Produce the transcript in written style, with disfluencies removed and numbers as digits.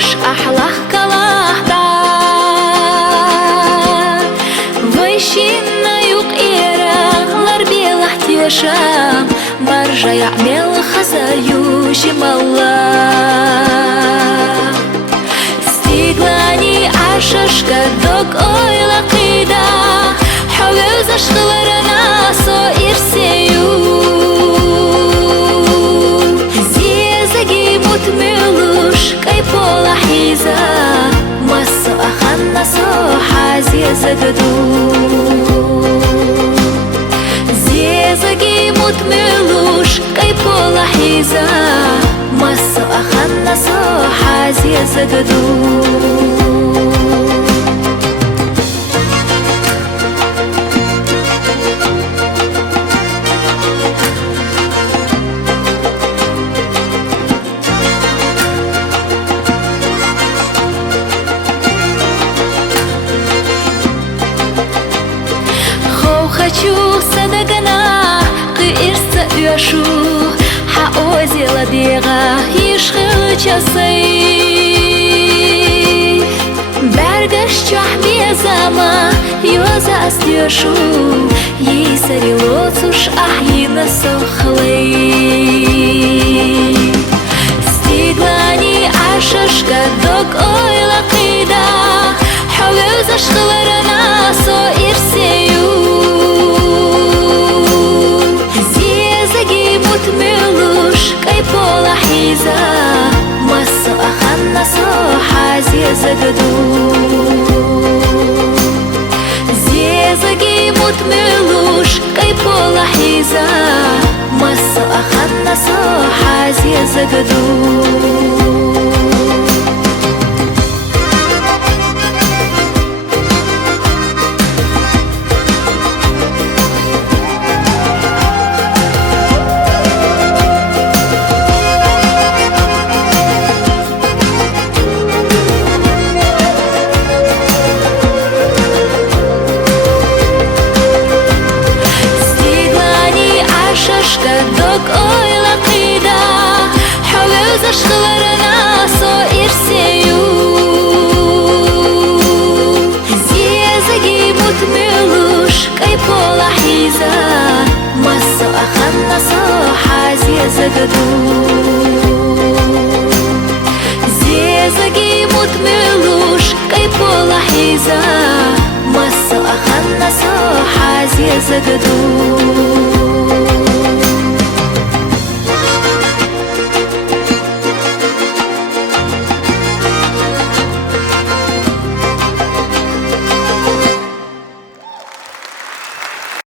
مش أحلى كلاهدا ويشينا يقيرا لربي لحتيشام برجع يعمل خزايو جمالا ستيغلاني عشاشكا دوك اويلا قيدا حويو زاشغلرنا سو إرسيو زيزاجي متملوش كاي بولا حيزا مسو أخنا سو حازي زغدو زيزاجي متملوش كاي بولا حيزا مسو أخنا سو حازي زغدو хочу садагана кырса уяшу хаози ладега ишхы часы бергаш чахмезама юза астешу есари лоцуш ахина сохлы стиглани ашашка дог ойла кида حوز اشغلرنا سو إرسيو زيزاجي متملوش كاي بولا حيزا مسو أخنا سو حازي زغدو زيزاجي متملوش كاي بولا حيزا مسو أخنا سو حازي زغدو دوك اويلا قيدا حوز اشغلرنا سو إرسيو زيزاجي متملوش كاي بولا حيزا مسو أخنا سو حازي زغدو زيزاجي متملوش كاي بولا حيزا مسو أخنا سو حازي زغدو